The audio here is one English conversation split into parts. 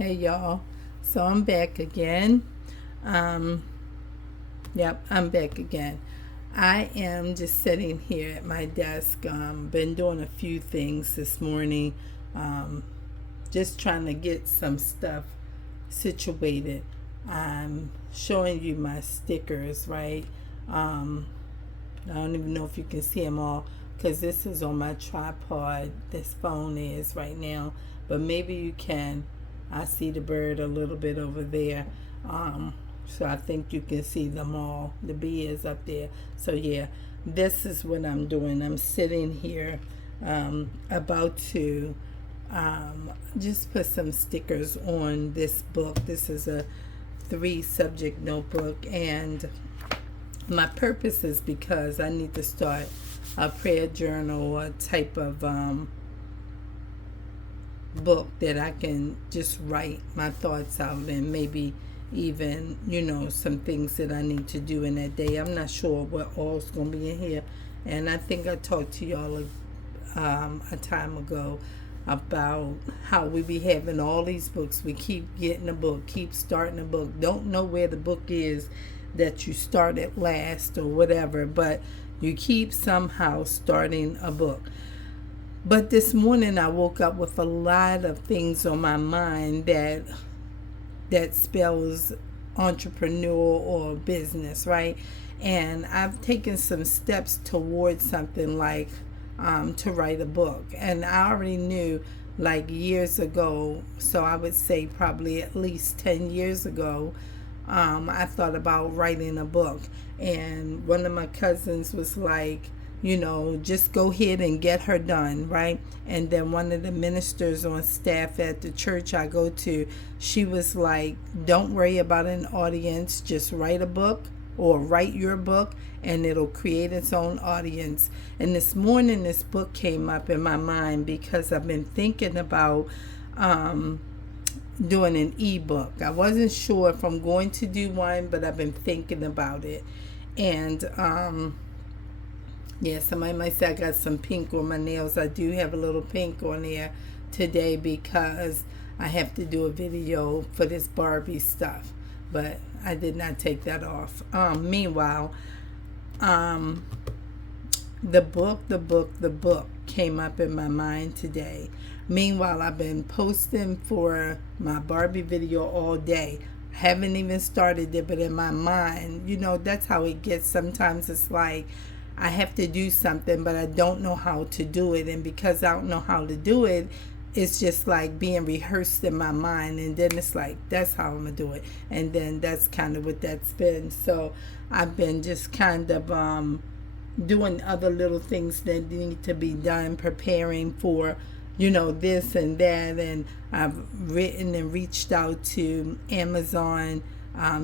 Hey y'all. So I'm back again. Um, yep, I'm back again. I am just sitting here at my desk. Been doing a few things this morning. Um, just trying to get some stuff situated. I'm showing you my stickers, right? Um, I don't even know if you can see them all because this is on my tripod. This phone is right now, but maybe you can. I see the bird a little bit over there. So I think you can see them all. The bee is up there. So yeah, this is what I'm doing. I'm sitting here about to just put some stickers on this book. This is a 3 subject notebook, and my purpose is because I need to start a prayer journal or type of book that I can just write my thoughts out, and maybe even, some things that I need to do in that day. I'm not sure what all's going to be in here. And I think I talked to y'all a time ago about how we be having all these books. We keep getting a book, keep starting a book, don't know where the book is that you started last or whatever, but you keep somehow starting a book. But this morning I woke up with a lot of things on my mind that spells entrepreneur or business, right? And I've taken some steps towards something like to write a book. And I already knew like years ago, so I would say probably at least 10 years ago, I thought about writing a book. And one of my cousins was like, just go ahead and get her done, right? And then one of the ministers on staff at the church I go to, she was like, don't worry about an audience, just write a book or write your book and it'll create its own audience. And this morning, this book came up in my mind because I've been thinking about doing an ebook. I wasn't sure if I'm going to do one, but I've been thinking about it. And yeah, somebody might say I got some pink on my nails. I do have a little pink on there today because I have to do a video for this Barbie stuff. But I did not take that off. Meanwhile, the book came up in my mind today. Meanwhile, I've been posting for my Barbie video all day. Haven't even started it, but in my mind, that's how it gets. Sometimes it's like I have to do something, but I don't know how to do it. And because I don't know how to do it, it's just like being rehearsed in my mind. And then it's like, that's how I'm going to do it. And then that's kind of what that's been. So I've been just kind of doing other little things that need to be done, preparing for, this and that. And I've written and reached out to Amazon,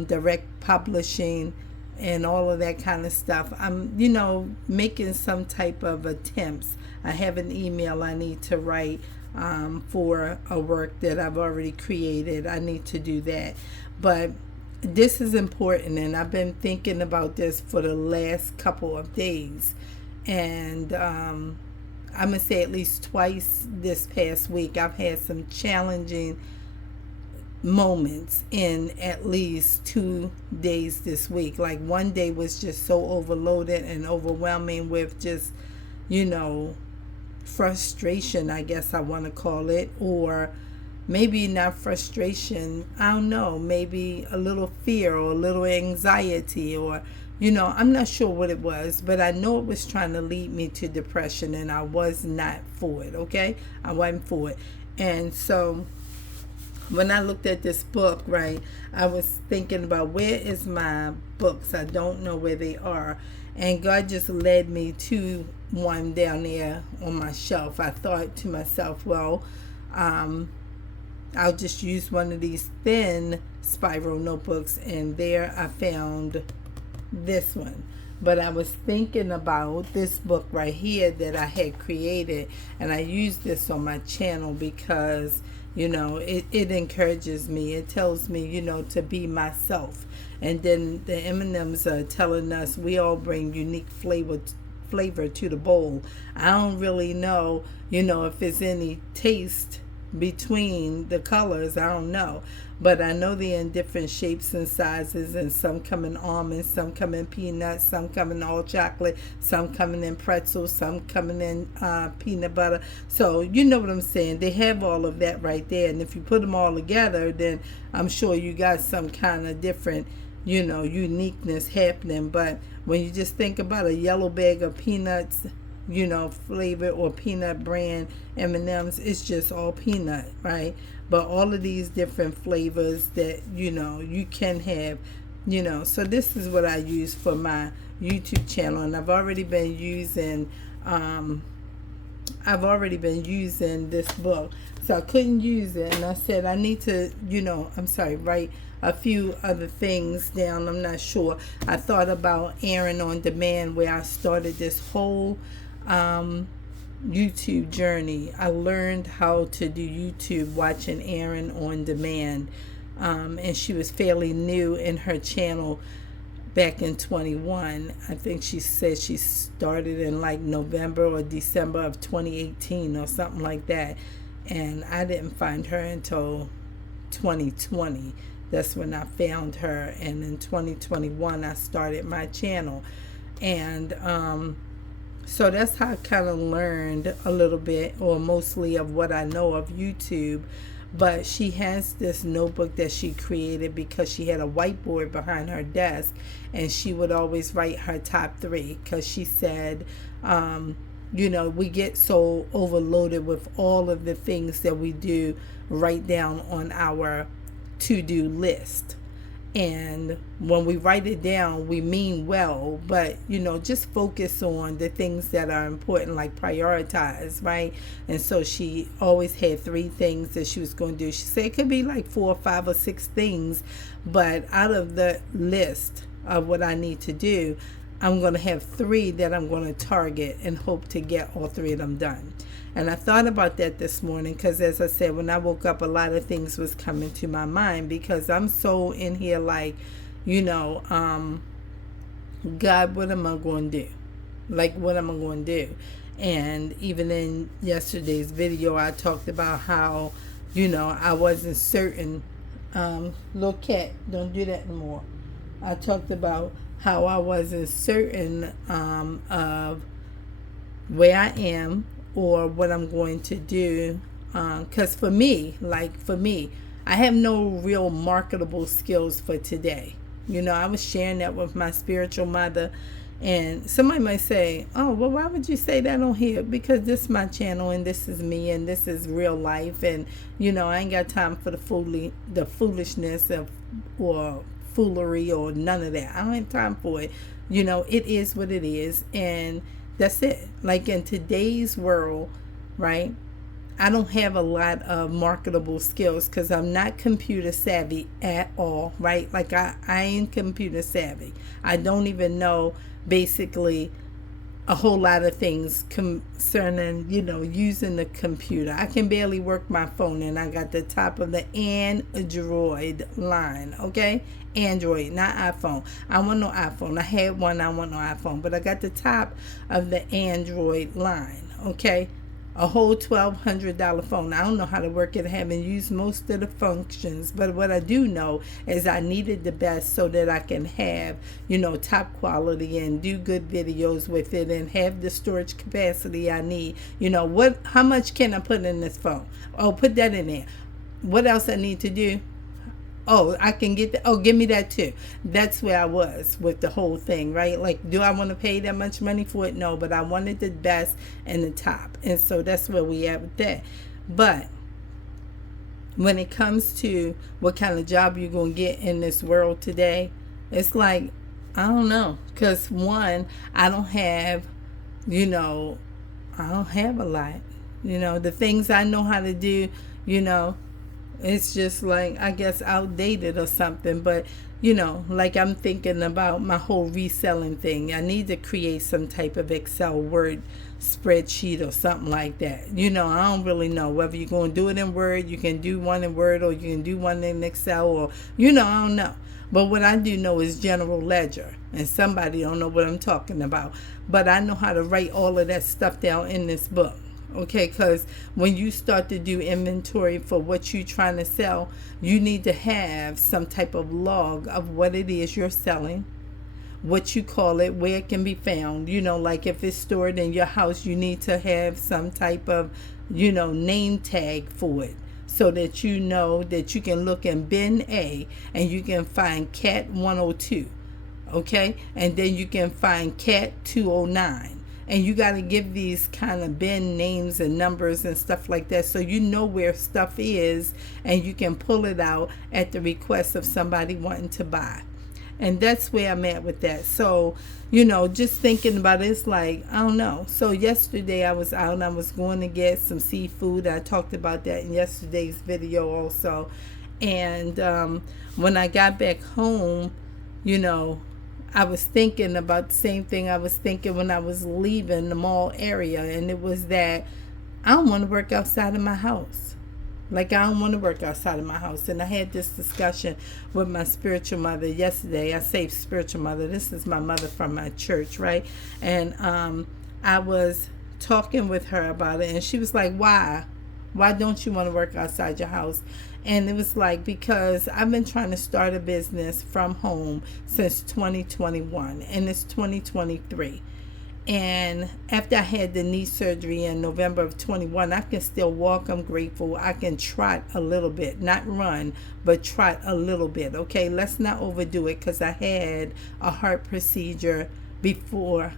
direct publishing, and all of that kind of stuff. I'm, making some type of attempts. I have an email I need to write for a work that I've already created. I need to do that. But this is important, and I've been thinking about this for the last couple of days. And I'm going to say at least twice this past week, I've had some challenging moments in at least 2 days this week. Like one day was just so overloaded and overwhelming with just, frustration, I guess I want to call it, or maybe not frustration, I don't know, maybe a little fear or a little anxiety, or I'm not sure what it was, but I know it was trying to lead me to depression, and I was not for it. Okay, I wasn't for it. And so when I looked at this book, right, I was thinking about where is my books. I don't know where they are. And God just led me to one down there on my shelf. I thought to myself, well, I'll just use one of these thin spiral notebooks. And there I found this one. But I was thinking about this book right here that I had created. And I used this on my channel because it encourages me. It tells me, to be myself. And then the M&Ms are telling us we all bring unique flavor to the bowl. I don't really know, if it's any taste between the colors. I don't know. But I know they're in different shapes and sizes, and some come in almonds, some come in peanuts, some come in all chocolate, some coming in pretzels, some coming in peanut butter. So you know what I'm saying. They have all of that right there. And if you put them all together, then I'm sure you got some kind of different, uniqueness happening. But when you just think about a yellow bag of peanuts, flavor or peanut brand M&Ms, it's just all peanut, right? But all of these different flavors that you can have, so this is what I use for my YouTube channel. And I've already been using this book, so I couldn't use it, and I said I need to write a few other things down. I'm not sure. I thought about Aaron on Demand, where I started this whole YouTube journey. I learned how to do YouTube watching Aaron on Demand, and she was fairly new in her channel back in 21. I think she said she started in like November or December of 2018 or something like that, and I didn't find her until 2020. That's when I found her, and in 2021 I started my channel. And so that's how I kind of learned a little bit, or mostly, of what I know of YouTube. But she has this notebook that she created because she had a whiteboard behind her desk, and she would always write her top 3, because she said, we get so overloaded with all of the things that we do write down on our to-do list. And when we write it down, we mean well, but just focus on the things that are important, like prioritize, right? And so she always had 3 things that she was going to do. She said it could be like 4 or 5 or 6 things, but out of the list of what I need to do, I'm going to have 3 that I'm going to target and hope to get all 3 of them done. And I thought about that this morning because, as I said, when I woke up, a lot of things was coming to my mind, because I'm so in here like, God, what am I going to do? Like, what am I going to do? And even in yesterday's video, I talked about how, I wasn't certain. Little cat, don't do that anymore. I talked about how I wasn't certain of where I am or what I'm going to do. Because for me, I have no real marketable skills for today. I was sharing that with my spiritual mother, and somebody might say, oh, well, why would you say that on here? Because this is my channel, and this is me, and this is real life, and I ain't got time for the foolishness or foolery or none of that. I don't have time for it. It is what it is, and that's it. Like, in today's world, right, I don't have a lot of marketable skills because I'm not computer savvy at all, right? Like, I ain't computer savvy. I don't even know basically a whole lot of things concerning, using the computer. I can barely work my phone, and I got the top of the Android line, okay? Android, not iPhone. I want no iPhone. I had one, I want no iPhone, but I got the top of the Android line, okay? A whole $1,200 phone. I don't know how to work it. I haven't used most of the functions, but what I do know is I needed the best so that I can have, top quality and do good videos with it and have the storage capacity I need. How much can I put in this phone? Oh, put that in there. What else I need to do? Oh, I can get that. Oh, give me that too. That's where I was with the whole thing, right? Like, do I want to pay that much money for it? No, but I wanted the best and the top. And so that's where we at with that. But when it comes to what kind of job you're going to get in this world today, it's like, I don't know. Because one, I don't have a lot. The things I know how to do, it's just like, I guess, outdated or something. But like, I'm thinking about my whole reselling thing. I need to create some type of Excel Word spreadsheet or something like that. I don't really know whether you're going to do it in Word. You can do one in Word, or you can do one in Excel, or I don't know. But what I do know is general ledger, and somebody don't know what I'm talking about. But I know how to write all of that stuff down in this book. Okay, because when you start to do inventory for what you're trying to sell, you need to have some type of log of what it is you're selling, what you call it, where it can be found. Like if it's stored in your house, you need to have some type of, name tag for it, so that you know that you can look in bin A and you can find cat 102. Okay, and then you can find cat 209, and you got to give these kind of bin names and numbers and stuff like that, so you know where stuff is, and you can pull it out at the request of somebody wanting to buy. And that's where I'm at with that. So, just thinking about it, it's like, I don't know. So yesterday I was out and I was going to get some seafood. I talked about that in yesterday's video also. And when I got back home, you know, I was thinking about the same thing I was thinking when I was leaving the mall area. And it was that I don't want to work outside of my house. Like, I don't want to work outside of my house. And I had this discussion with my spiritual mother yesterday. I say spiritual mother. This is my mother from my church, right? And I was talking with her about it. And she was like, why? Why don't you want to work outside your house? And it was like, because I've been trying to start a business from home since 2021. And it's 2023. And after I had the knee surgery in November of 21, I can still walk. I'm grateful. I can trot a little bit, not run, but trot a little bit. Okay, let's not overdo it, because I had a heart procedure before.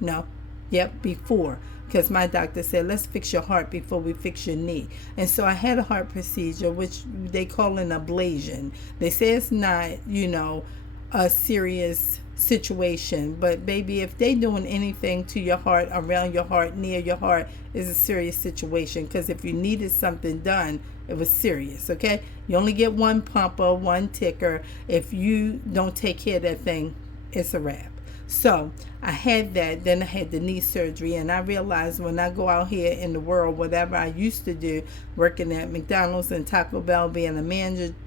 No, yep, before. Because my doctor said, let's fix your heart before we fix your knee. And so I had a heart procedure, which they call an ablation. They say it's not, a serious situation, but baby, if they doing anything to your heart, around your heart, near your heart, is a serious situation. Because if you needed something done, it was serious. Okay, you only get one pumper, one ticker. If you don't take care of that thing, it's a wrap. So I had that. Then I had the knee surgery, and I realized when I go out here in the world, whatever I used to do, working at McDonald's and Taco Bell, being a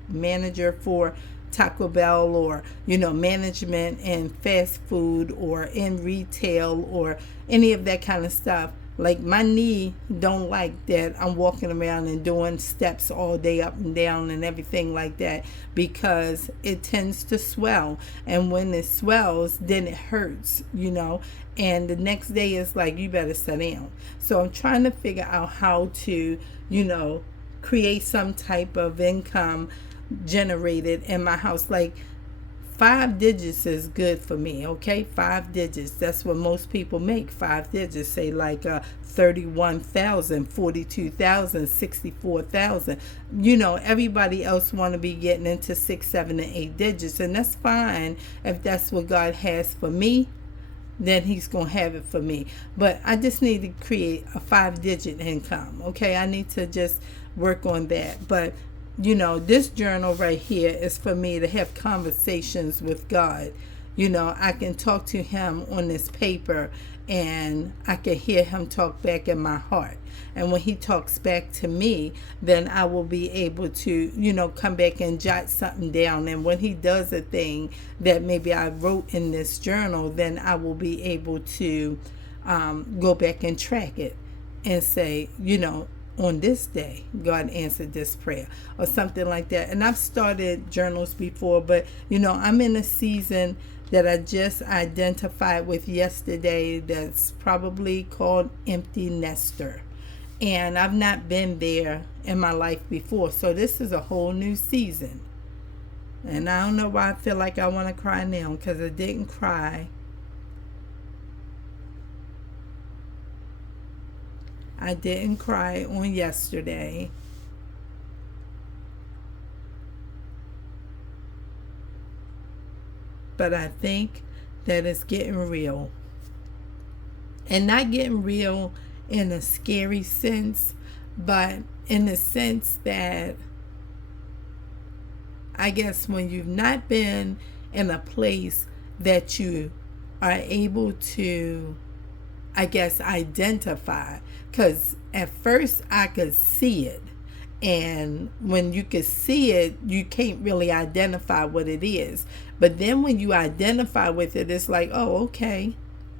manager for Taco Bell, or management in fast food or in retail or any of that kind of stuff, like my knee don't like that I'm walking around and doing steps all day up and down and everything like that, because it tends to swell, and when it swells, then it hurts, and the next day it's like, you better sit down. So I'm trying to figure out how to create some type of income generated in my house. Like 5 digits is good for me. Okay, 5 digits, that's what most people make. 5 digits, say like 31,000, 42,000, 64,000. Everybody else want to be getting into 6, 7, and 8 digits, and that's fine. If that's what God has for me, then he's gonna have it for me. But I just need to create a 5-digit income. Okay, I need to just work on that. But this journal right here is for me to have conversations with God. I can talk to him on this paper, and I can hear him talk back in my heart. And when he talks back to me, then I will be able to, come back and jot something down. And when he does a thing that maybe I wrote in this journal, then I will be able to go back and track it and say, on this day, God answered this prayer, or something like that. And I've started journals before, but I'm in a season that I just identified with yesterday that's probably called empty nester. And I've not been there in my life before. So this is a whole new season. And I don't know why I feel like I want to cry now, because I didn't cry. I didn't cry on yesterday. But I think that it's getting real. And not getting real in a scary sense, but in the sense that, I guess, when you've not been in a place that you are able to, I guess, identify. Because at first I could see it. And when you can see it, you can't really identify what it is. But then when you identify with it, it's like, oh, okay.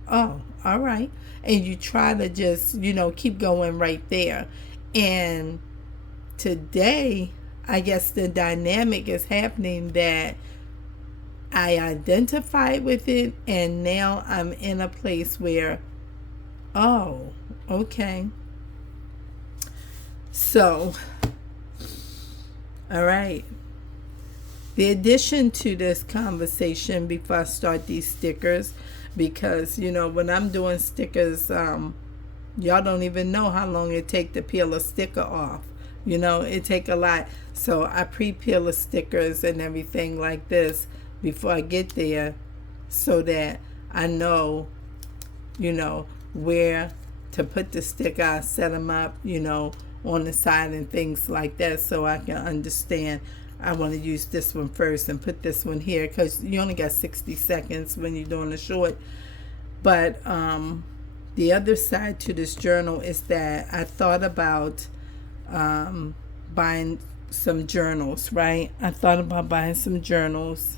Oh, all right. And you try to just, keep going right there. And today, I guess the dynamic is happening that I identified with it, and now I'm in a place where, oh, okay. So, all right. The addition to this conversation before I start these stickers, because, when I'm doing stickers, y'all don't even know how long it take to peel a sticker off. It take a lot. So I pre-peel the stickers and everything like this before I get there, so that I know, where to put the sticker. I set them up, on the side and things like that, so I can understand. I want to use this one first and put this one here, because you only got 60 seconds when you're doing a short. But the other side to this journal is that I thought about buying some journals, right? I thought about buying some journals.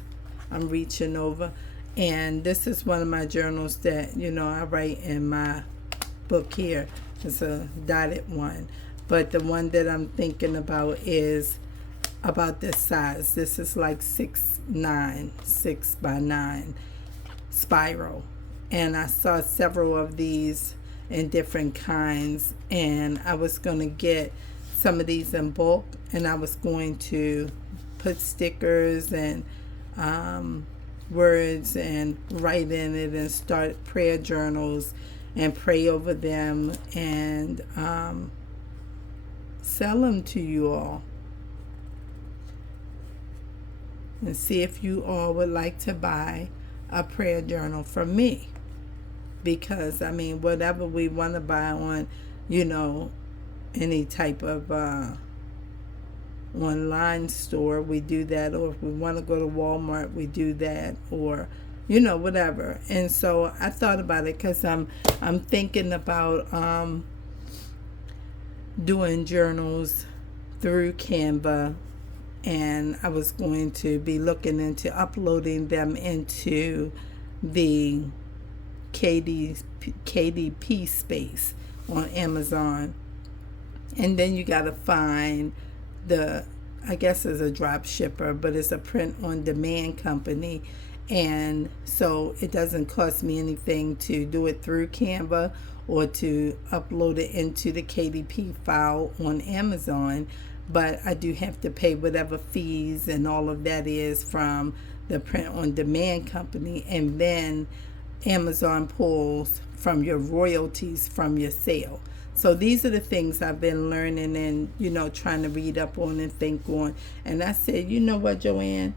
I'm reaching over, and this is one of my journals that I write in my book here. It's a dotted one, but the one that I'm thinking about is about this size. This is like 6x9 spiral, and I saw several of these in different kinds, and I was going to get some of these in bulk, and I was going to put stickers and words and write in it and start prayer journals and pray over them and sell them to you all, and see if you all would like to buy a prayer journal from me. Because whatever we want to buy on any type of online store, we do that. Or if we want to go to Walmart, we do that. Or whatever. And so I thought about it, because I'm thinking about doing journals through Canva, and I was going to be looking into uploading them into the KDP space on Amazon. And then you got to find I guess it's a drop shipper, but it's a print on demand company. And so it doesn't cost me anything to do it through Canva or to upload it into the KDP file on Amazon. But I do have to pay whatever fees and all of that is from the print on demand company. And then Amazon pulls from your royalties from your sale. So these are the things I've been learning and, trying to read up on and think on. And I said, you know what, Joanne?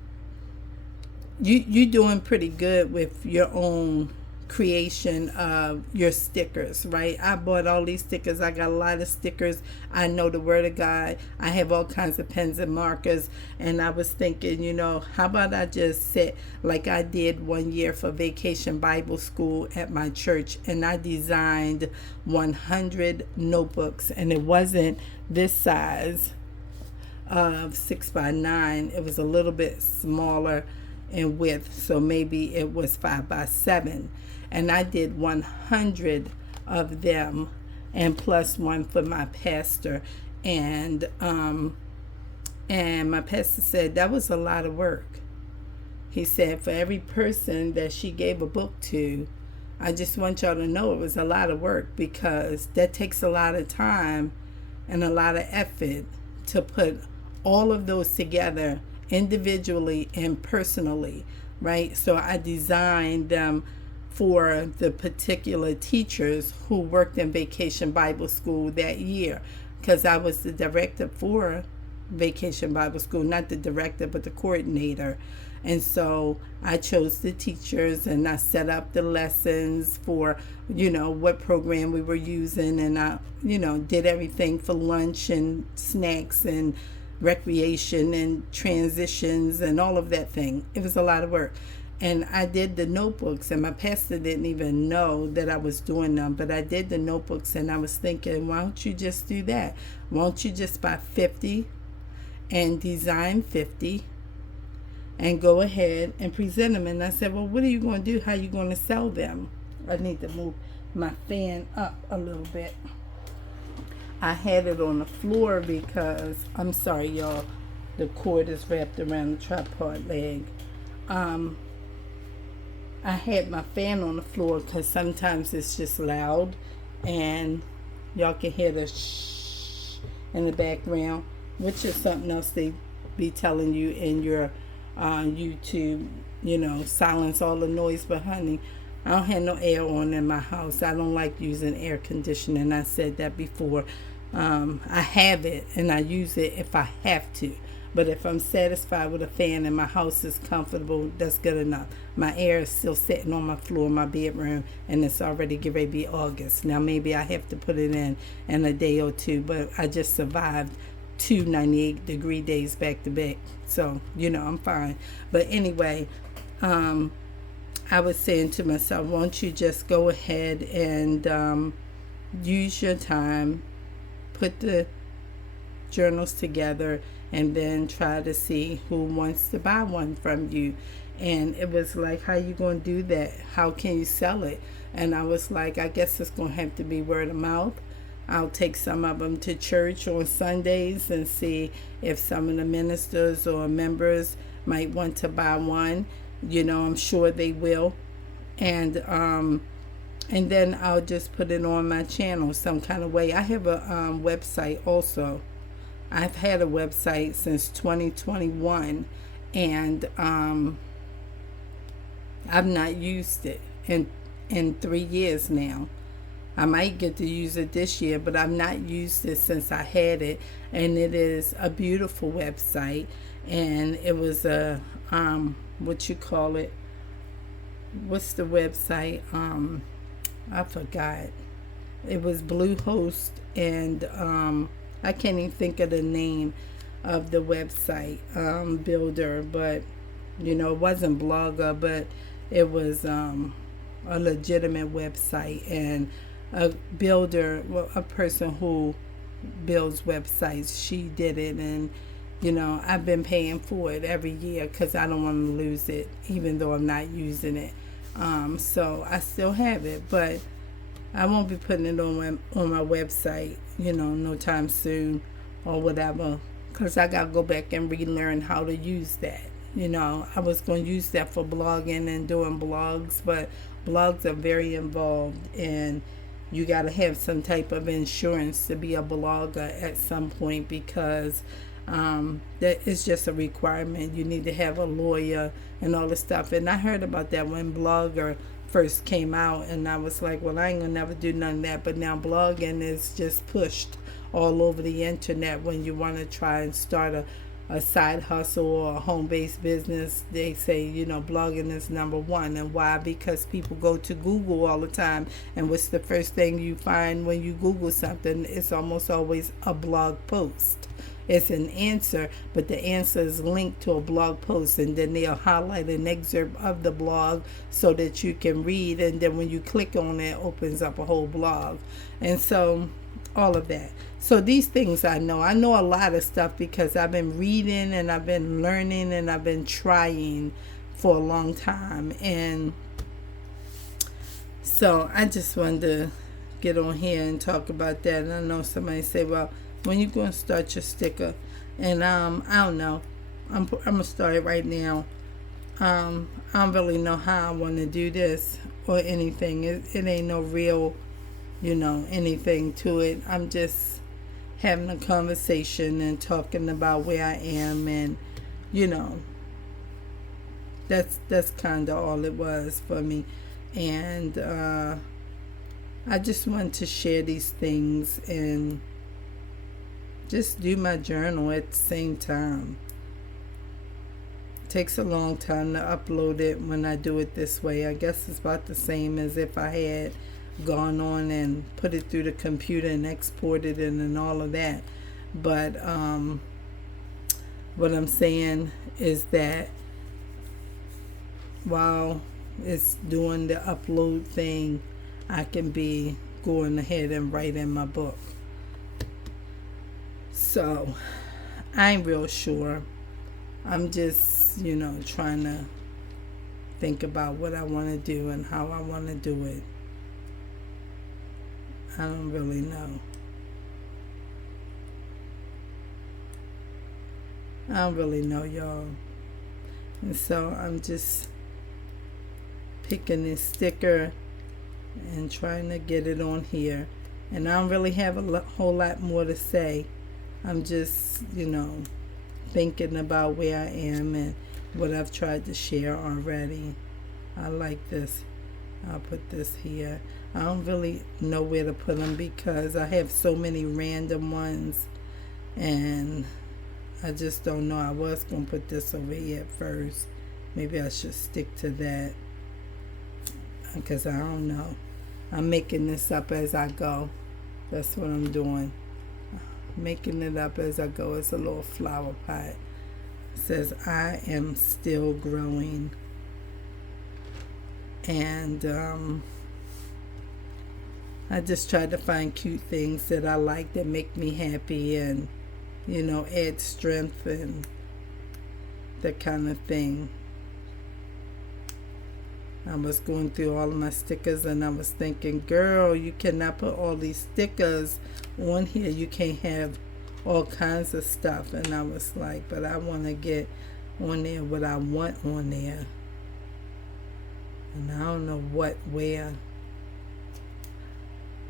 You're doing pretty good with your own creation of your stickers, right? I bought all these stickers. I got a lot of stickers. I know the Word of God. I have all kinds of pens and markers. And I was thinking, how about I just sit like I did one year for Vacation Bible School at my church, and I designed 100 notebooks, and it wasn't this size of 6x9. It was a little bit smaller in width, so maybe it was 5x7. And I did 100 of them, and plus one for my pastor. And my pastor said that was a lot of work. He said, for every person that she gave a book to, I just want y'all to know it was a lot of work, because that takes a lot of time and a lot of effort to put all of those together individually and personally, right? So I designed them for the particular teachers who worked in Vacation Bible School that year, because I was the director for Vacation Bible School, not the director, but the coordinator. And so I chose the teachers, and I set up the lessons for, what program we were using. And I, did everything for lunch and snacks and recreation and transitions and all of that thing. It was a lot of work. And I did the notebooks, and my pastor didn't even know that I was doing them, but I did the notebooks, and I was thinking, why don't you just do that? Why don't you just buy 50 and design 50 and go ahead and present them? And I said, well, what are you going to do? How are you going to sell them? I need to move my fan up a little bit. I had it on the floor because, I'm sorry y'all, the cord is wrapped around the tripod leg. Um, I had my fan on the floor because sometimes it's just loud and y'all can hear the shh in the background, which is something else they be telling you in your YouTube, silence all the noise. But honey, I don't have no air on in my house. I don't like using air conditioning. I said that before. I have it and I use it if I have to. But if I'm satisfied with a fan and my house is comfortable, that's good enough. My air is still sitting on my floor in my bedroom, and it's already getting ready to be August. Now maybe I have to put it in a day or two, but I just survived 2 98-degree days back to back. So, I'm fine. But anyway, I was saying to myself, won't you just go ahead and use your time, put the journals together, and then try to see who wants to buy one from you. And it was like, how you going to do that? How can you sell it? And I was like, I guess it's going to have to be word of mouth. I'll take some of them to church on Sundays and see if some of the ministers or members might want to buy one. I'm sure they will. And then I'll just put it on my channel some kind of way. I have a website also. I've had a website since 2021, and I've not used it in 3 years now. I might get to use it this year, but I've not used it since I had it. And it is a beautiful website, and it was a what you call it? What's the website? I forgot. It was Bluehost, and I can't even think of the name of the website builder, but it wasn't Blogger, but it was a legitimate website, and a builder, a person who builds websites, she did it, and I've been paying for it every year because I don't want to lose it, even though I'm not using it. So I still have it, but I won't be putting it on my website, no time soon or whatever, because I got to go back and relearn how to use that. I was going to use that for blogging and doing blogs, but blogs are very involved, and you got to have some type of insurance to be a blogger at some point, because that is just a requirement. You need to have a lawyer and all this stuff. And I heard about that when Blogger first came out, and I was like, well, I ain't gonna never do none of that. But now blogging is just pushed all over the internet. When you want to try and start a side hustle or a home-based business, they say, blogging is number one. And why? Because people go to Google all the time, and what's the first thing you find when you Google something? It's almost always a blog post. It's an answer, but the answer is linked to a blog post, and then they'll highlight an excerpt of the blog so that you can read, and then when you click on it, it opens up a whole blog. And so all of that. So these things I know a lot of stuff because I've been reading and I've been learning and I've been trying for a long time. And so I just wanted to get on here and talk about that. And I know somebody say, well, when you going to start your sticker? And I don't know. I'm going to start it right now. I don't really know how I want to do this or anything. It ain't no real, anything to it. I'm just having a conversation and talking about where I am, and that's kind of all it was for me. And I just want to share these things and just do my journal at the same time. It takes a long time to upload it when I do it this way. I guess it's about the same as if I had gone on and put it through the computer and exported it and all of that. But what I'm saying is that while it's doing the upload thing, I can be going ahead and writing my book. So I ain't real sure. I'm just, trying to think about what I want to do and how I want to do it. I don't really know. I don't really know, y'all. And so I'm just picking this sticker and trying to get it on here. And I don't really have a whole lot more to say. I'm just, thinking about where I am and what I've tried to share already. I like this. I'll put this here. I don't really know where to put them because I have so many random ones, and I just don't know. I was going to put this over here at first. Maybe I should stick to that because I don't know. I'm making this up as I go. That's what I'm doing. Making it up as I go. It's a little flower pot. It says, I am still growing. And I just try to find cute things that I like that make me happy and, add strength and that kind of thing. I was going through all of my stickers and I was thinking, girl, you cannot put all these stickers on here. You can't have all kinds of stuff. And I was like, but I want to get on there what I want on there. And I don't know what, where.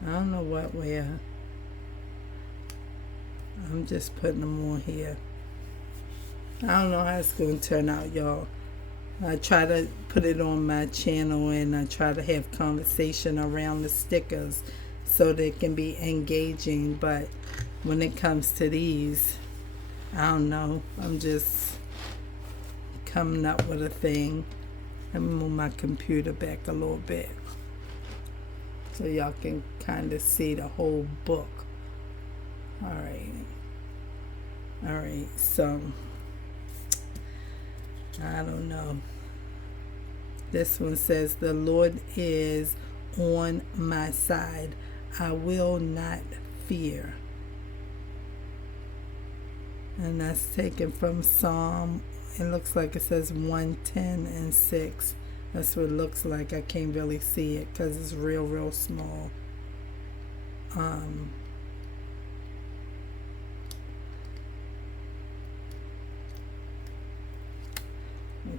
I don't know what, where. I'm just putting them on here. I don't know how it's going to turn out, y'all. I try to put it on my channel and I try to have conversation around the stickers so they can be engaging. But when it comes to these, I don't know. I'm just coming up with a thing. Let me move my computer back a little bit so y'all can kind of see the whole book. Alright, so I don't know. This one says, the Lord is on my side. I will not fear. And that's taken from Psalm, it looks like it says 110 and 6. That's what it looks like. I can't really see it because it's real small.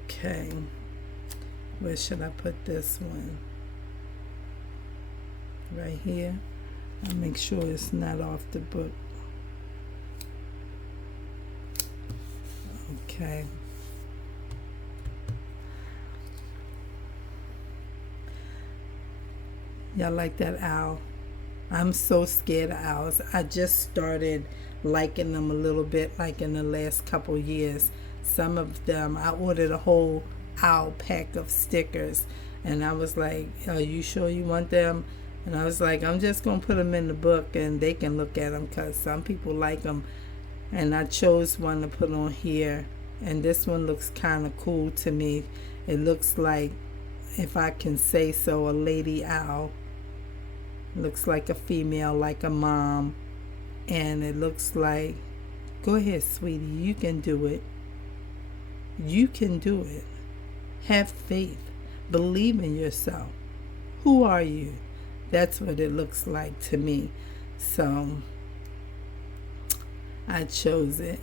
Okay, where should I put this one? Right here. I'll make sure it's not off the book. Okay. Y'all like that owl? I'm so scared of owls. I just started liking them a little bit, like in the last couple years. Some of them, I ordered a whole owl pack of stickers, and I was like, are you sure you want them? And I was like, I'm just going to put them in the book and they can look at them because some people like them. And I chose one to put on here, and this one looks kind of cool to me. It looks like, if I can say so, a lady owl. It looks like a female, like a mom. And it looks like, go ahead, sweetie, you can do it. You can do it. Have faith. Believe in yourself. Who are you? That's what it looks like to me. So I chose it.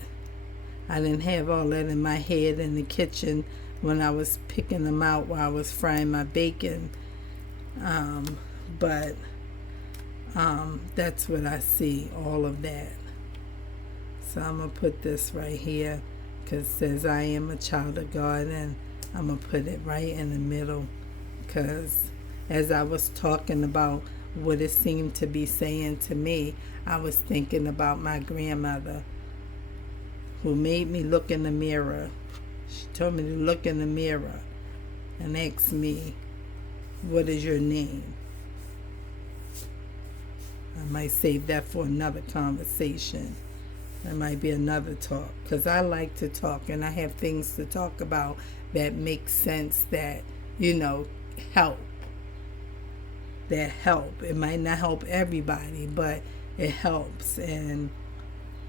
I didn't have all that in my head in the kitchen when I was picking them out while I was frying my bacon. But that's what I see, all of that. So I'm going to put this right here because it says I am a child of God, and I'm going to put it right in the middle because as I was talking about what it seemed to be saying to me, I was thinking about my grandmother who made me look in the mirror. She told me to look in the mirror and ask me, what is your name? I might save that for another conversation. That might be another talk because I like to talk and I have things to talk about that make sense, that, help. That help. It might not help everybody, but it helps. And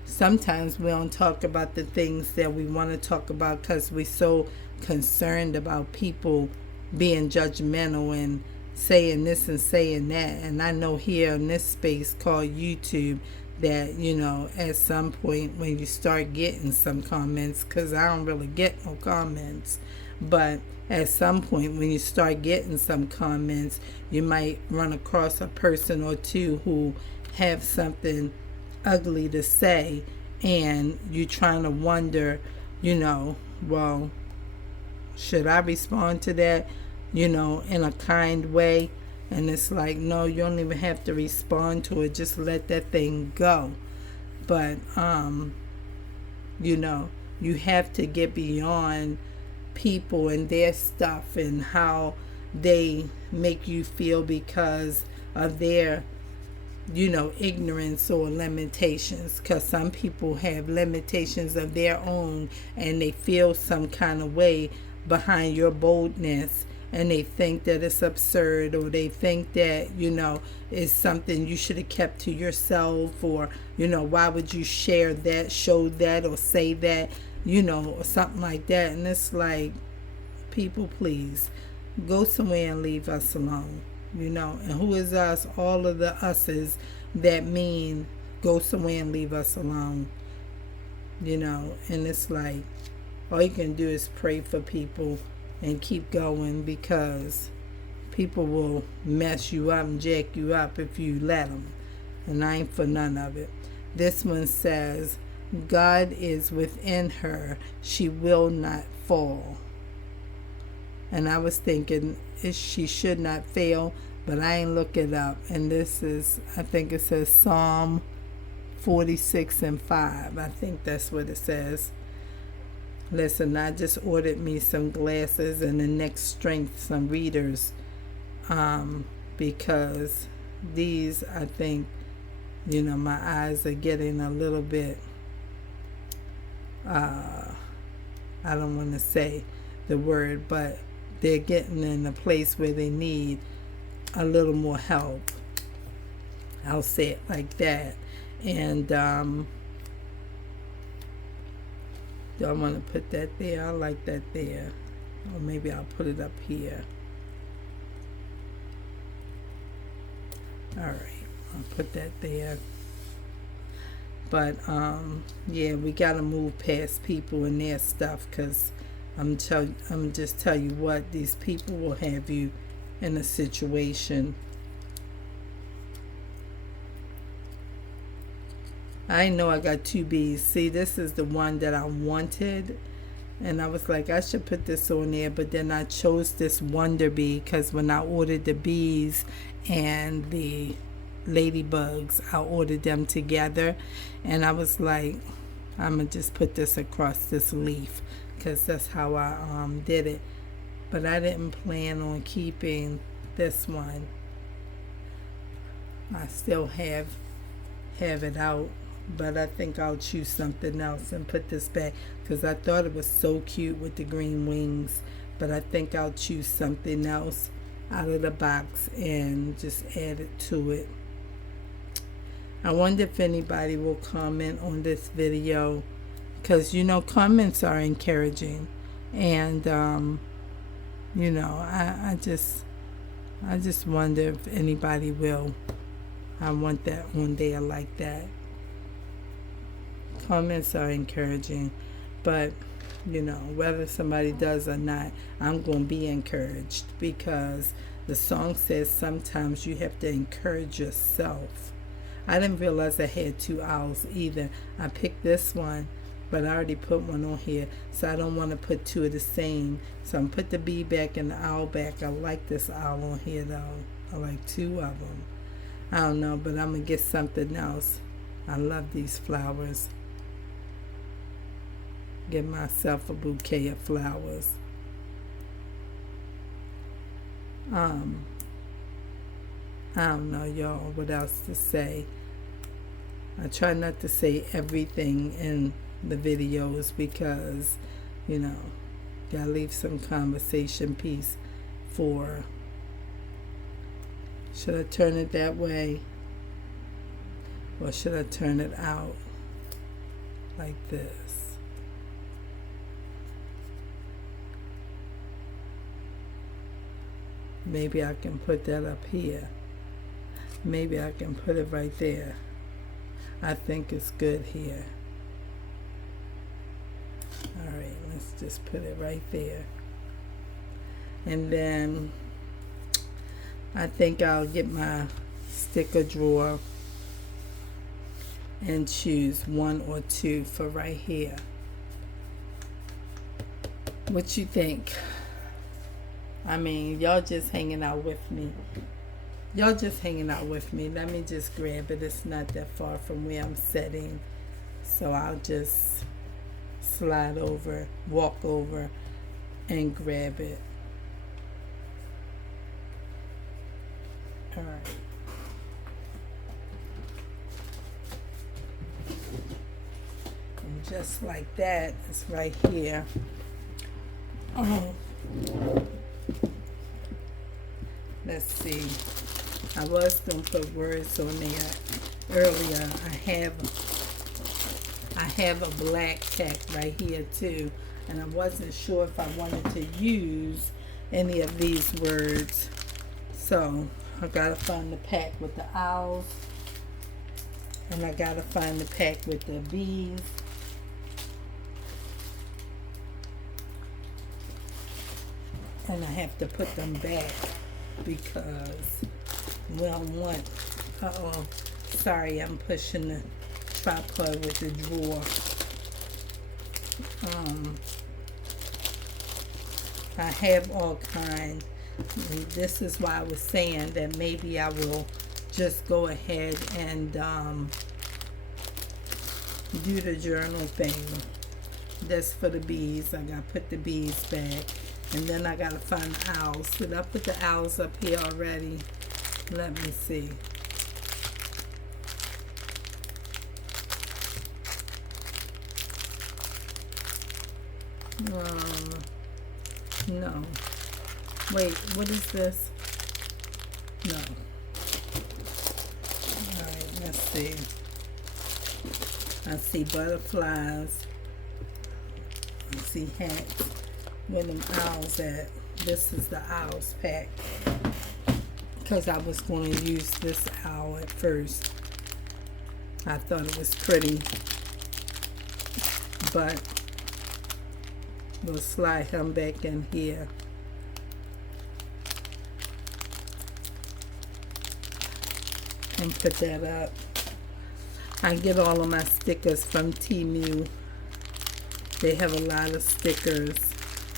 sometimes we don't talk about the things that we want to talk about because we're so concerned about people being judgmental and saying this and saying that. And I know here in this space called YouTube that, you know, at some point when you start getting some comments, because I don't really get no comments, but at some point when you start getting some comments, you might run across a person or two who have something ugly to say, and you're trying to wonder, you know, well, should I respond to that, you know, in a kind way? And it's like, no, you don't even have to respond to it. Just let that thing go. But, you know, you have to get beyond people and their stuff and how they make you feel because of their, you know, ignorance or limitations, because some people have limitations of their own and they feel some kind of way behind your boldness, and they think that it's absurd, or they think that, you know, it's something you should have kept to yourself, or, you know, why would you share that, show that, or say that, you know, or something like that. And it's like, people, please go somewhere and leave us alone. You know, and who is us? All of the us's that mean go somewhere and leave us alone. You know, and it's like, all you can do is pray for people and keep going, because people will mess you up and jack you up if you let them. And I ain't for none of it. This one says, God is within her. She will not fall. And I was thinking, she should not fail, but I ain't look it up. And this is, I think it says Psalm 46:5. I think that's what it says. Listen, I just ordered me some glasses and the next strength, some readers, because these, I think, you know, my eyes are getting a little bit, I don't want to say the word, but they're getting in a place where they need a little more help. I'll say it like that. And do I want to put that there? I like that there. Or maybe I'll put it up here. All right, I'll put that there. But yeah, we gotta move past people and their stuff, because I'm just tell you what, these people will have you in a situation. I know I got 2 bees. See, this is the one that I wanted, and I was like, I should put this on there, but then I chose this Wonder Bee, because when I ordered the bees and the ladybugs, I ordered them together, and I was like, I'm gonna just put this across this leaf, because that's how I did it. But I didn't plan on keeping this one. I still have it out, but I think I'll choose something else and put this back, because I thought it was so cute with the green wings. But I think I'll choose something else out of the box and just add it to it. I wonder if anybody will comment on this video, because, you know, comments are encouraging. And you know, I just wonder if anybody will. I want that on there like that. Comments are encouraging, but, you know, whether somebody does or not, I'm going to be encouraged, because the song says sometimes you have to encourage yourself. I didn't realize I had 2 owls either. I picked this one, but I already put one on here, so I don't want to put 2 of the same. So I'm put the bee back and the owl back. I like this owl on here though. I like 2 of them. I don't know, but I'm going to get something else. I love these flowers. Get myself a bouquet of flowers. I don't know, y'all, what else to say. I try not to say everything in the videos, because, you know, gotta leave some conversation piece for. Should I turn it that way, or should I turn it out like this? Maybe I can put that up here. Maybe I can put it right there. I think it's good here. Alright, let's just put it right there. And then I think I'll get my sticker drawer and choose 1 or 2 for right here. What you think? I mean, y'all just hanging out with me. Y'all just hanging out with me. Let me just grab it. It's not that far from where I'm sitting. So I'll just slide over, walk over, and grab it. All right. And just like that, it's right here. Oh. Let's see. I was going to put words on there earlier. I have a black tack right here too, and I wasn't sure if I wanted to use any of these words. So I gotta find the pack with the owls, and I gotta find the pack with the bees. And I have to put them back because we don't want, sorry, I'm pushing the tripod with the drawer. I have all kinds. This is why I was saying that maybe I will just go ahead and do the journal thing. That's for the bees. I gotta put the bees back. And then I gotta find the owls. Did I put the owls up here already? Let me see. No. Wait, what is this? No. Alright, let's see. I see butterflies. I see hats. Where them owls at? This is the owls pack. Because I was going to use this owl at first. I thought it was pretty. But we'll slide him back in here. And put that up. I get all of my stickers from Temu. They have a lot of stickers.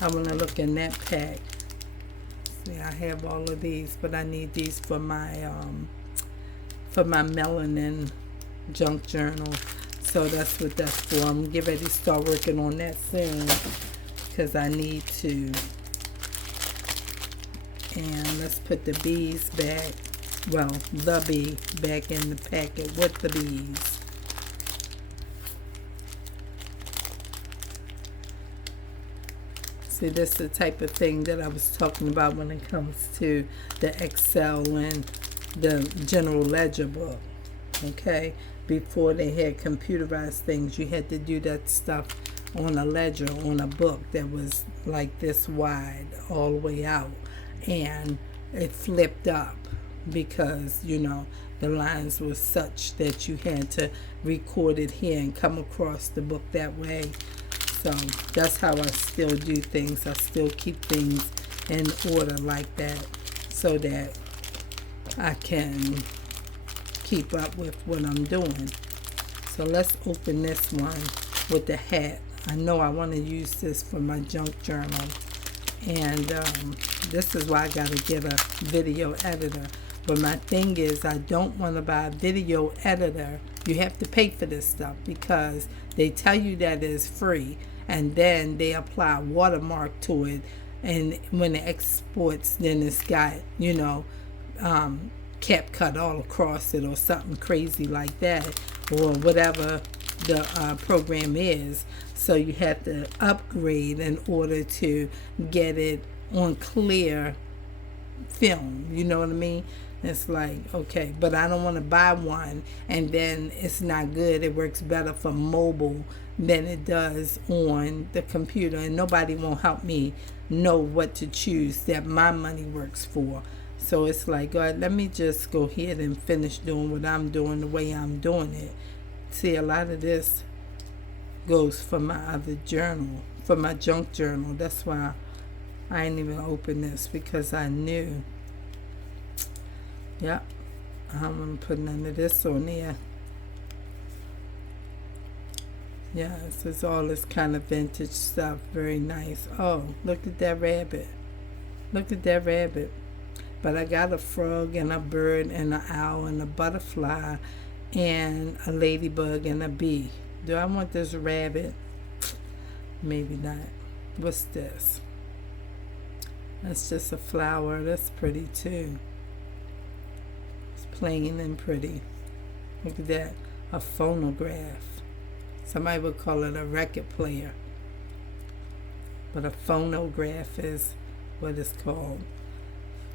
I want to look in that pack. See, I have all of these, but I need these for my melanin junk journal. So that's what that's for. I'm getting ready to start working on that soon because I need to. And let's put the bees back. Well, the bee back in the packet with the bees. See, this is the type of thing that I was talking about when it comes to the Excel and the general ledger book. Okay? Before they had computerized things, you had to do that stuff on a ledger, on a book that was like this wide all the way out. And it flipped up because, you know, the lines were such that you had to record it here and come across the book that way. So that's how I still do things. I still keep things in order like that so that I can keep up with what I'm doing. So let's open this one with the hat. I know I want to use this for my junk journal. And this is why I got to get a video editor. But my thing is, I don't want to buy a video editor. You have to pay for this stuff because they tell you that it's free. And then they apply a watermark to it. And when it exports, then it's got, you know, cap cut all across it or something crazy like that. Or whatever the program is. So you have to upgrade in order to get it on clear film. You know what I mean? It's like, okay, but I don't want to buy one and then it's not good. It works better for mobile than it does on the computer, and nobody won't help me know what to choose that my money works for. So it's like, God, let me just go ahead and finish doing what I'm doing the way I'm doing it. See, a lot of this goes for my other journal, for my junk journal. That's why I ain't even open this, because I knew. Yep, I'm gonna put none of this on there. Yeah, this is all this kind of vintage stuff. Very nice. Oh, look at that rabbit. Look at that rabbit. But I got a frog and a bird and an owl and a butterfly and a ladybug and a bee. Do I want this rabbit? Maybe not. What's this? That's just a flower. That's pretty too. It's plain and pretty. Look at that. A phonograph. Somebody would call it a record player. But a phonograph is what it's called.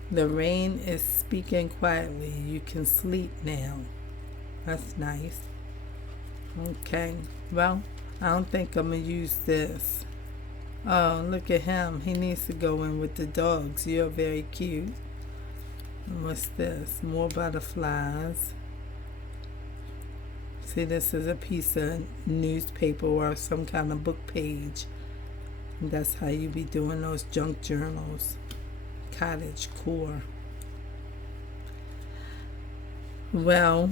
The rain is speaking quietly. You can sleep now. That's nice. Okay. Well, I don't think I'm going to use this. Oh, look at him. He needs to go in with the dogs. You're very cute. And what's this? More butterflies. See, this is a piece of newspaper or some kind of book page. And that's how you be doing those junk journals. Cottage core. Well,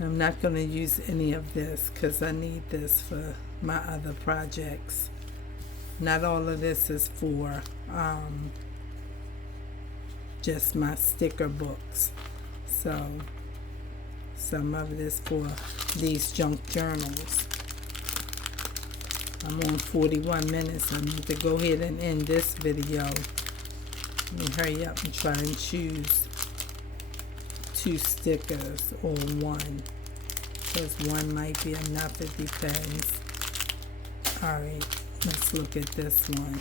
I'm not going to use any of this because I need this for my other projects. Not all of this is for just my sticker books. So some of it is for these junk journals. I'm on 41 minutes. I need to go ahead and end this video. Let me hurry up and try and choose 2 stickers or 1. Because 1 might be enough. It depends. Alright, let's look at this one.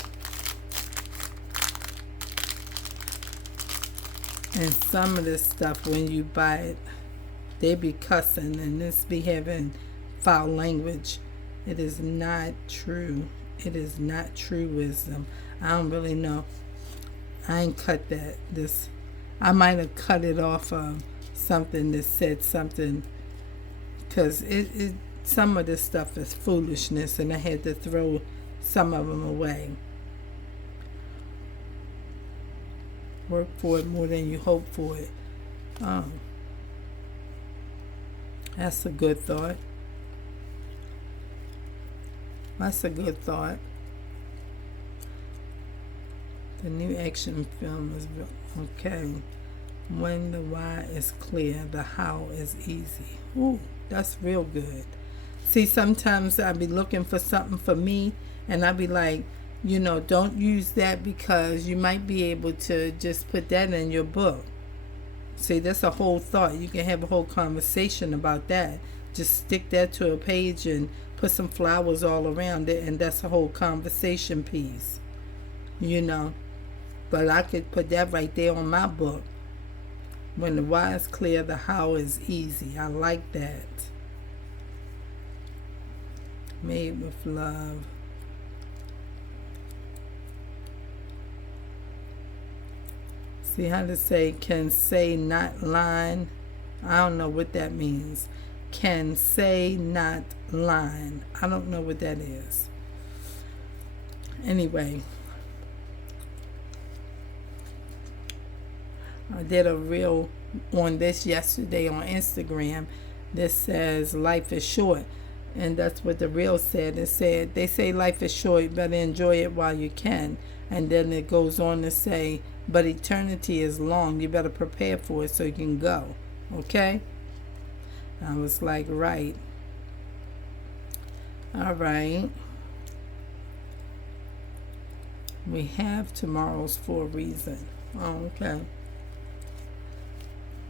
And some of this stuff, when you buy it, they be cussing and this be having foul language. It is not true. It is not true wisdom. I don't really know. I ain't cut that. I might have cut it off of something that said something, because some of this stuff is foolishness, and I had to throw some of them away. Work for it more than you hope for it. Oh, that's a good thought. That's a good thought. The new action film is okay. When the why is clear, the how is easy. Ooh, that's real good. See, sometimes I be looking for something for me, and I be like, don't use that because you might be able to just put that in your book. See, that's a whole thought. You can have a whole conversation about that. Just stick that to a page and put some flowers all around it, and that's a whole conversation piece. But I could put that right there on my book. When the why is clear, the how is easy. I like that. Made with love. See how to say can say not line. I don't know what that means. Can say not line. I don't know what that is. Anyway. I did a reel on this yesterday on Instagram. This says life is short, and that's what the reel said. It said they say life is short, you better enjoy it while you can. And then it goes on to say, but eternity is long, you better prepare for it so you can go. Okay? I was like, right. All right. We have tomorrow's for a reason. Oh, okay.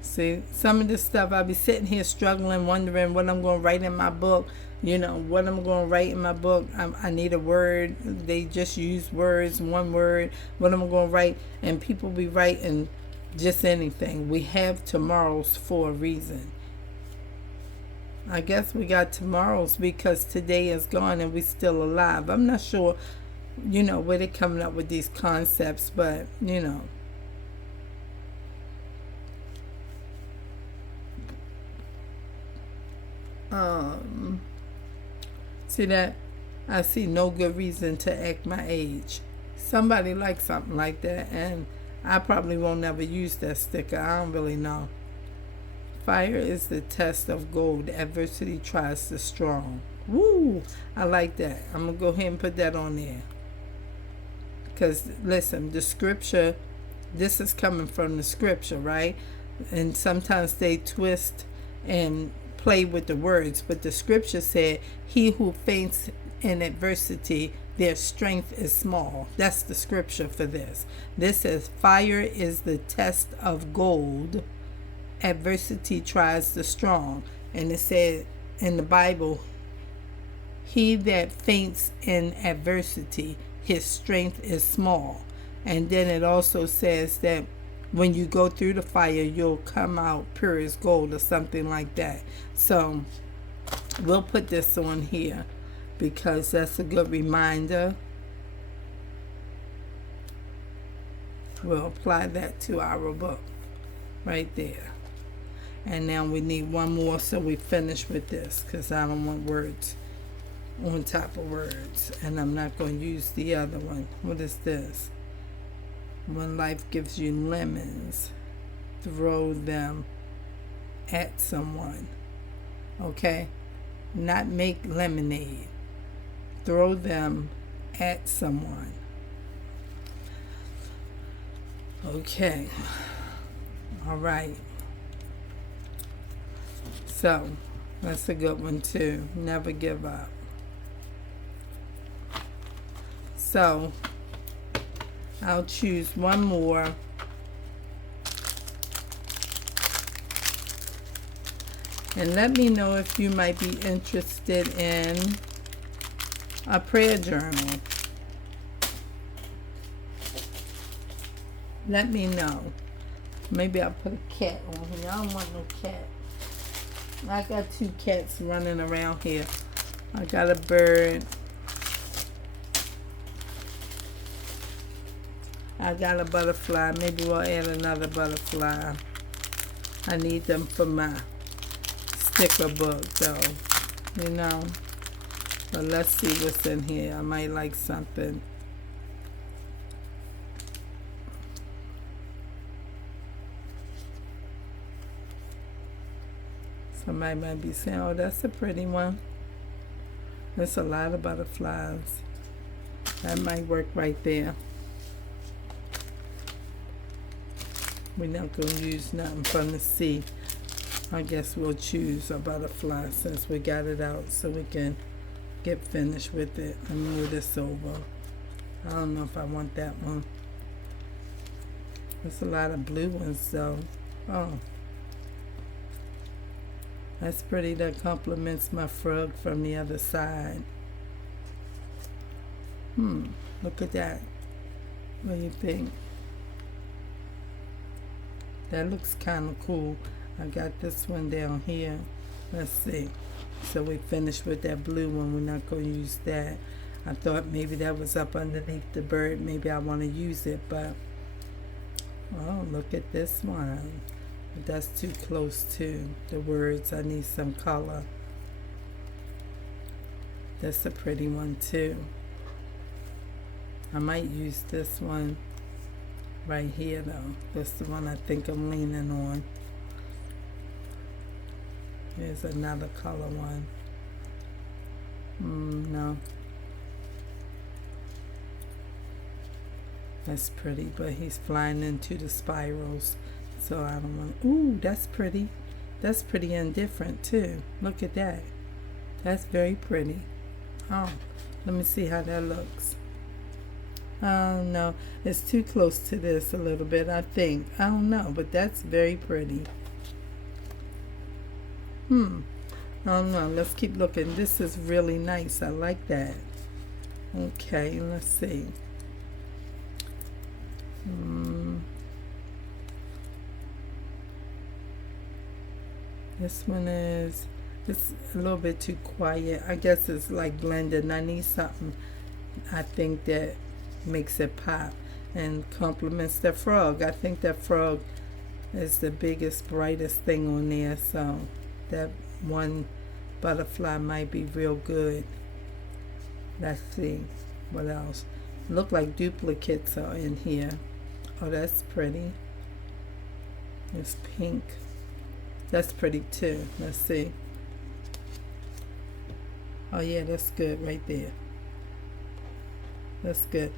See, some of this stuff, I'll be sitting here struggling, wondering what I'm going to write in my book. What I'm going to write in my book. I need a word. They just use words, one word. What am I going to write? And people be writing just anything. We have tomorrow's for a reason. I guess we got tomorrow's because today is gone and we still alive. I'm not sure, where they're coming up with these concepts, but, Um, see that? I see no good reason to act my age. Somebody likes something like that, and I probably won't ever use that sticker. I don't really know. Fire is the test of gold. Adversity tries the strong. Woo! I like that. I'm going to go ahead and put that on there. Because, listen, the scripture, this is coming from the scripture, right? And sometimes they twist and play with the words. But the scripture said, he who faints in adversity, their strength is small. That's the scripture for this. This says, fire is the test of gold. Adversity tries the strong. And it said in the Bible, he that faints in adversity, his strength is small. And then it also says that when you go through the fire, you'll come out pure as gold or something like that. So we'll put this on here because that's a good reminder. We'll apply that to our book right there. And now we need one more so we finish with this because I don't want words on top of words. And I'm not going to use the other one. What is this? When life gives you lemons, throw them at someone. Okay? Not make lemonade. Throw them at someone. Okay. All right. So, that's a good one too. Never give up. So, I'll choose one more. And let me know if you might be interested in a prayer journal. Let me know. Maybe I'll put a cat on here. I don't want no cat. I got 2 cats running around here. I got a bird. I got a butterfly. Maybe we'll add another butterfly. I need them for my sticker book, though. But let's see what's in here. I might like something. Somebody might be saying, oh, that's a pretty one. There's a lot of butterflies. That might work right there. We're not going to use nothing from the sea. I guess we'll choose a butterfly since we got it out so we can get finished with it and move this over. I don't know if I want that one. There's a lot of blue ones though. Oh. That's pretty. That complements my frog from the other side. Look at that. What do you think? That looks kind of cool. I got this one down here. Let's see. So we finished with that blue one. We're not going to use that. I thought maybe that was up underneath the bird. Maybe I want to use it, but oh, look at this one. That's too close to the words. I need some color. That's a pretty one too. I might use this one right here though. That's the one I think I'm leaning on. Here's another color one. No. That's pretty, but he's flying into the spirals. So I don't want, ooh, that's pretty. That's pretty and different too. Look at that. That's very pretty. Oh, let me see how that looks. Oh no, it's too close to this a little bit, I think. I don't know, but that's very pretty. I don't know, let's keep looking. This is really nice. I like that. Okay, let's see. This one is It's a little bit too quiet. I guess it's like blending. I need something, I think, that makes it pop and complements the frog. I think that frog is the biggest, brightest thing on there. So that one butterfly might be real good. Let's see. What else? Look like duplicates are in here. Oh, that's pretty. It's pink. That's pretty too. Let's see. Oh yeah, that's good right there. That's good.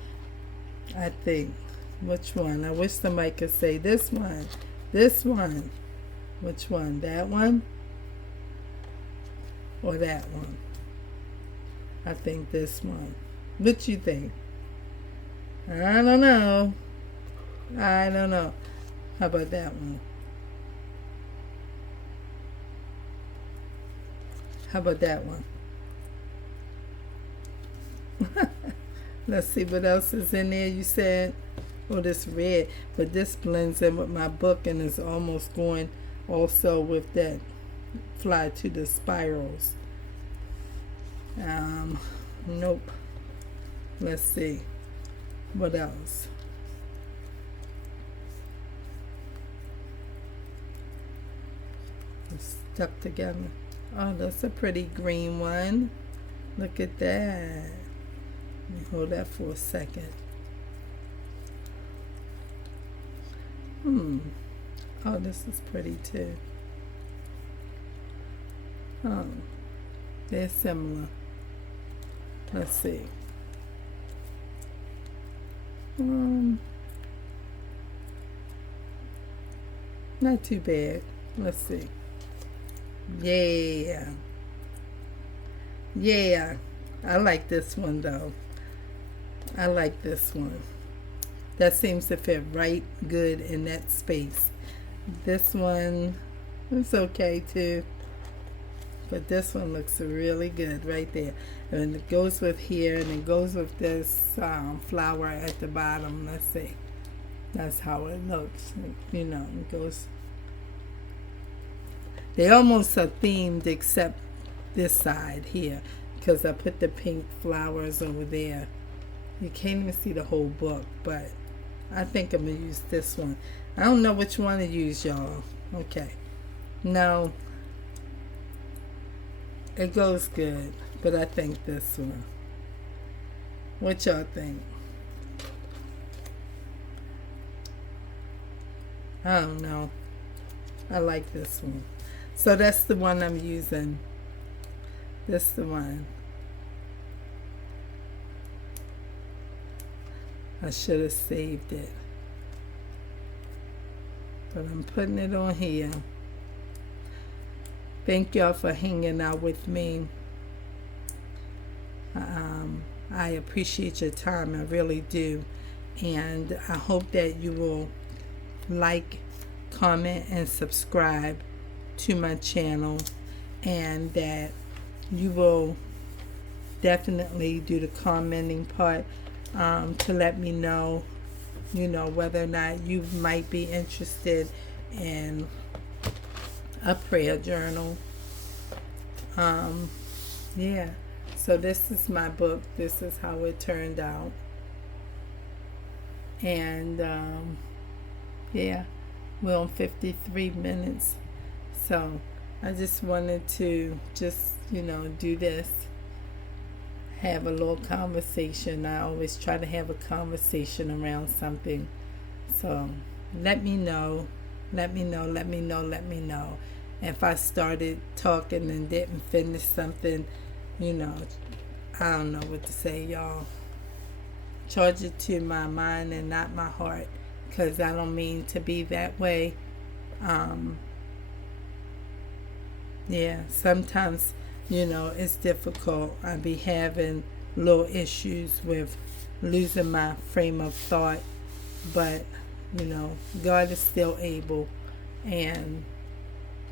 I think. Which one? I wish somebody could say this one. This one. Which one? That one? Or that one? I think this one. What you think? I don't know. I don't know. How about that one? How about that one? Let's see what else is in there. You said, oh, this red, but this blends in with my book and is almost going also with that fly to the spirals. Nope. Let's see. What else? It's stuck together. Oh, that's a pretty green one. Look at that. Let me hold that for a second. Oh, this is pretty too. Oh, they're similar. Let's see. Not too bad. Let's see. Yeah. Yeah. I like this one though. I like this one. That seems to fit right good in that space. This one is okay too. But this one looks really good right there. And it goes with here and it goes with this flower at the bottom. Let's see. That's how it looks. You know, it goes. They almost are themed except this side here. Because I put the pink flowers over there. You can't even see the whole book, but I think I'm going to use this one. I don't know which one to use, y'all. Okay. No. It goes good, but I think this one. What y'all think? I don't know. I like this one. So that's the one I'm using. This is the one. I should have saved it. But I'm putting it on here. Thank y'all for hanging out with me. I appreciate your time. I really do. And I hope that you will like, comment, and subscribe to my channel. And that you will definitely do the commenting part to let me know, you know, whether or not you might be interested in a prayer journal. Yeah, so this is my book. This is how it turned out. And yeah, we're on 53 minutes. So I just wanted to just, you know, do this, have a little conversation. I always try to have a conversation around something. So let me know. Let me know. If I started talking and didn't finish something, you know, I don't know what to say, y'all. Charge it to my mind and not my heart, because I don't mean to be that way. Yeah, sometimes, you know, it's difficult. I be having little issues with losing my frame of thought, but, you know, God is still able, and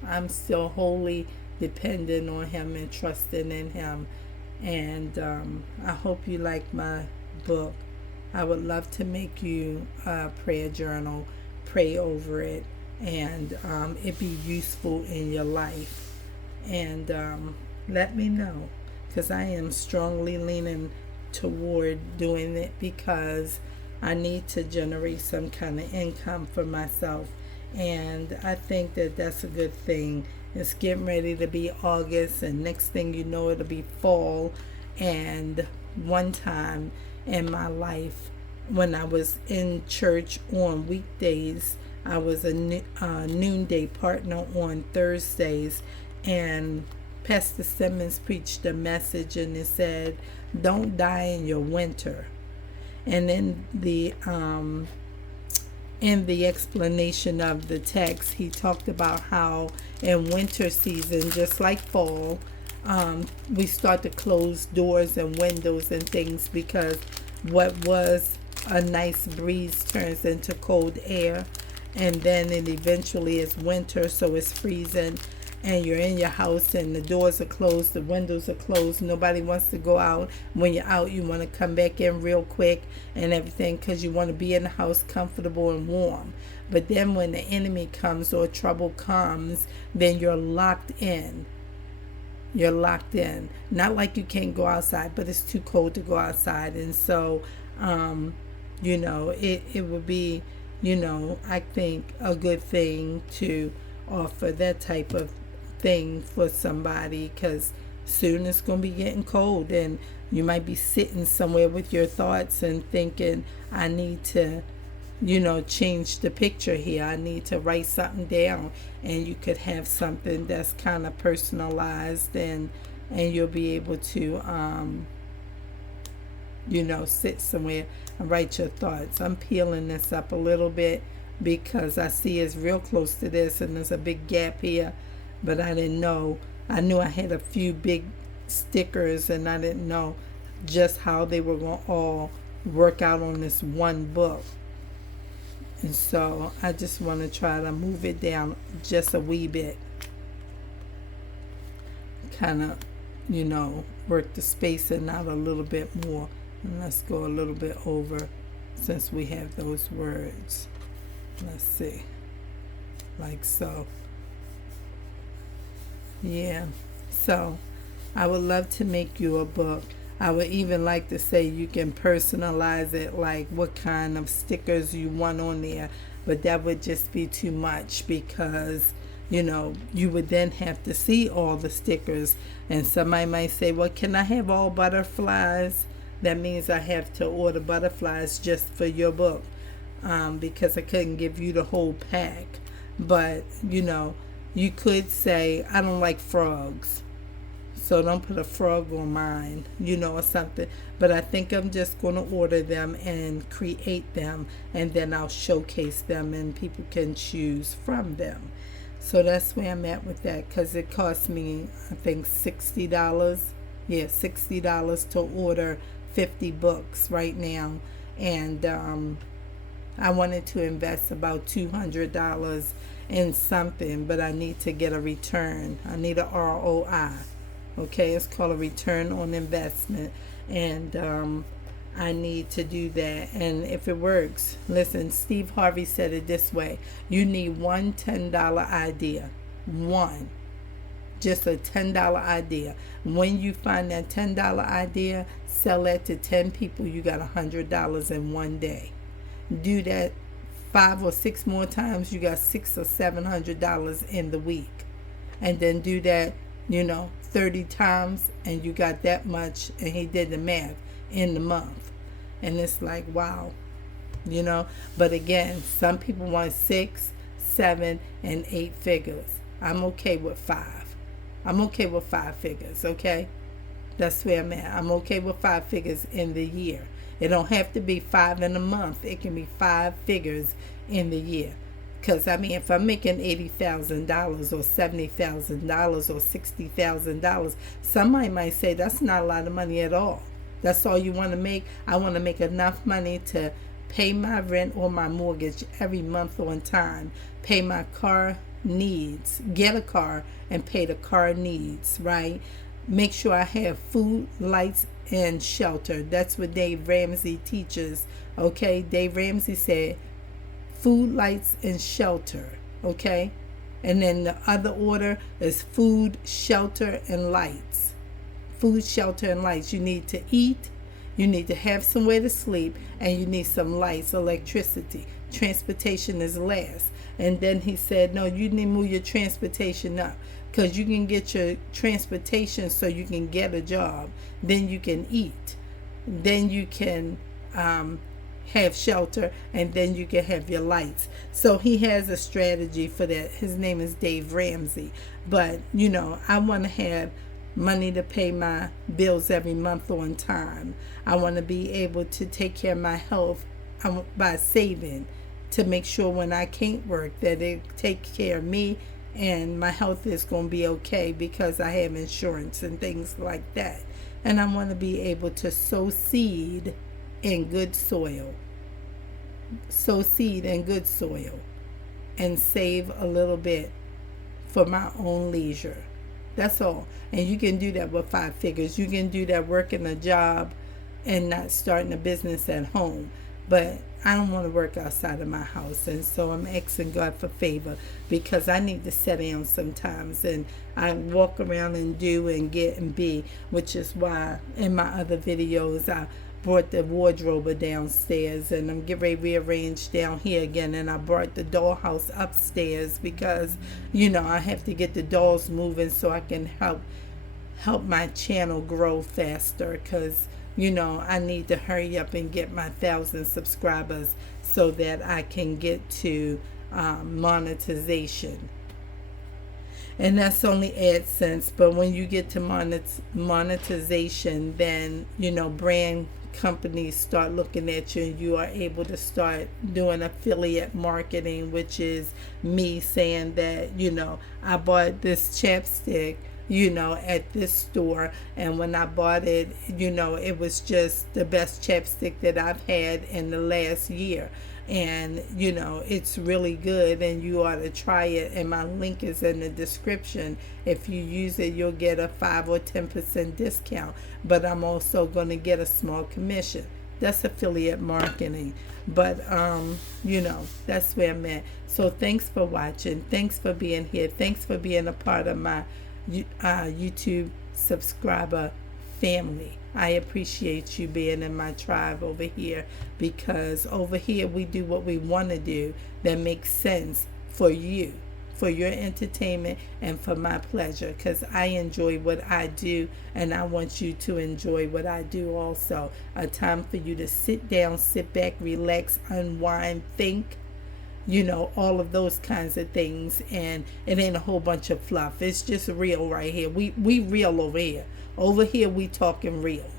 I'm still wholly dependent on Him and trusting in Him. And I hope you like my book. I would love to make you a prayer journal, pray over it, and it be useful in your life. and let me know, because I am strongly leaning toward doing it because I need to generate some kind of income for myself. And I think that that's a good thing. It's getting ready to be August, and next thing you know, it'll be fall. And one time in my life, when I was in church on weekdays, I was a noonday partner on Thursdays, and Pastor Simmons preached a message, and it said, "Don't die in your winter." And in the explanation of the text, he talked about how in winter season, just like fall, we start to close doors and windows and things because what was a nice breeze turns into cold air, and then it eventually is winter, so it's freezing, and you're in your house and the doors are closed, the windows are closed, nobody wants to go out. When you're out, you want to come back in real quick and everything because you want to be in the house comfortable and warm. But then when the enemy comes or trouble comes, then you're locked in. You're locked in. Not like you can't go outside, but it's too cold to go outside. And so, it would be, I think a good thing to offer that type of thing for somebody, because soon it's going to be getting cold, and you might be sitting somewhere with your thoughts and thinking, I need to change the picture here, I need to write something down. And you could have something that's kind of personalized, and you'll be able to sit somewhere and write your thoughts. I'm peeling this up a little bit because I see it's real close to this and there's a big gap here, but I didn't know. I knew I had a few big stickers, and I didn't know just how they were going to all work out on this one book. And so I just want to try to move it down just a wee bit. Kind of, work the spacing out a little bit more. And let's go a little bit over since we have those words. Let's see. Like so. Yeah. So I would love to make you a book. I would even like to say you can personalize it, like what kind of stickers you want on there. But that would just be too much because, you would then have to see all the stickers. And somebody might say, well, can I have all butterflies? That means I have to order butterflies just for your book, because I couldn't give you the whole pack. But, you could say, I don't like frogs, so don't put a frog on mine, or something. But I think I'm just going to order them and create them, and then I'll showcase them and people can choose from them. So that's where I'm at with that, because it cost me, I think, $60. Yeah, $60 to order 50 books right now. And I wanted to invest about $200 in something, but I need to get a return. I need a ROI. Okay, it's called a return on investment. And I need to do that. And if it works, listen, Steve Harvey said it this way. You need one $10 idea. One. Just a $10 idea. When you find that $10 idea, sell that to 10 people. You got $100 in one day. Do that 5 or 6 more times. You got $600 or $700 in the week. And then do that, 30 times, and you got that much. And he did the math in the month. And it's like, wow, But again, some people want 6, 7, and 8 figures. I'm okay with 5. I'm okay with 5 figures, okay? That's where I'm at. I'm okay with 5 figures in the year. It don't have to be 5 in a month. It can be 5 figures in the year. Because, if I'm making $80,000 or $70,000 or $60,000, somebody might say that's not a lot of money at all. That's all you want to make? I want to make enough money to pay my rent or my mortgage every month on time, pay my car needs, get a car and pay the car needs, right? Make sure I have food, lights, and shelter. That's what Dave Ramsey teaches, okay? Dave Ramsey said food, lights, and shelter, okay? And then the other order is food, shelter, and lights. Food, shelter, and lights. You need to eat, you need to have somewhere to sleep, and you need some lights, electricity. Transportation is last. And then he said, no, you need to move your transportation up, because you can get your transportation so you can get a job. Then you can eat. Then you can have shelter, and then you can have your lights. So he has a strategy for that. His name is Dave Ramsey. But, I want to have money to pay my bills every month on time. I want to be able to take care of my health by saving, to make sure when I can't work that it take care of me and my health is going to be okay, because I have insurance and things like that. And I want to be able to sow seed in good soil. Sow seed in good soil and save a little bit for my own leisure. That's all. And you can do that with 5 figures. You can do that working a job and not starting a business at home. But I don't want to work outside of my house. And so I'm asking God for favor, because I need to sit down sometimes. And I walk around and do and get and be, which is why in my other videos I brought the wardrobe downstairs, and I'm getting ready to rearrange down here again. And I brought the dollhouse upstairs because, I have to get the dolls moving so I can help my channel grow faster, because I need to hurry up and get my 1,000 subscribers so that I can get to monetization. And that's only AdSense. But when you get to monetization, then, brand companies start looking at you, and you are able to start doing affiliate marketing, which is me saying that, I bought this chapstick, at this store, and when I bought it, it was just the best chapstick that I've had in the last year. And it's really good, and you ought to try it, and my link is in the description. If you use it, you'll get a 5 or 10% discount, but I'm also going to get a small commission. That's affiliate marketing. But that's where I'm at. So thanks for watching. Thanks for being here. Thanks for being a part of my YouTube subscriber family. I appreciate you being in my tribe over here, because over here we do what we want to do that makes sense for you, for your entertainment, and for my pleasure, because I enjoy what I do, and I want you to enjoy what I do also. A time for you to sit down, sit back, relax, unwind, think, all of those kinds of things. And it ain't a whole bunch of fluff. It's just real right here. We real over here. Over here we talking real.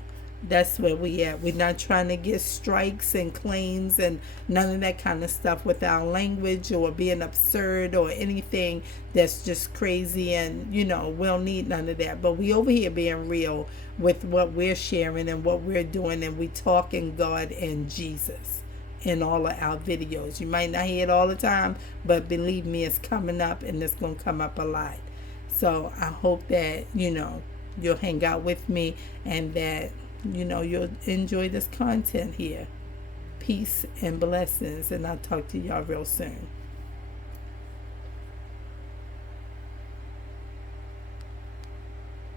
That's where we at. We're not trying to get strikes and claims and none of that kind of stuff with our language, or being absurd or anything that's just crazy. And we don't need none of that. But we over here being real with what we're sharing and what we're doing, and we talking God and Jesus in all of our videos. You might not hear it all the time, but believe me, it's coming up, and it's going to come up a lot. So I hope that, you'll hang out with me, and that, you'll enjoy this content here. Peace and blessings, and I'll talk to y'all real soon.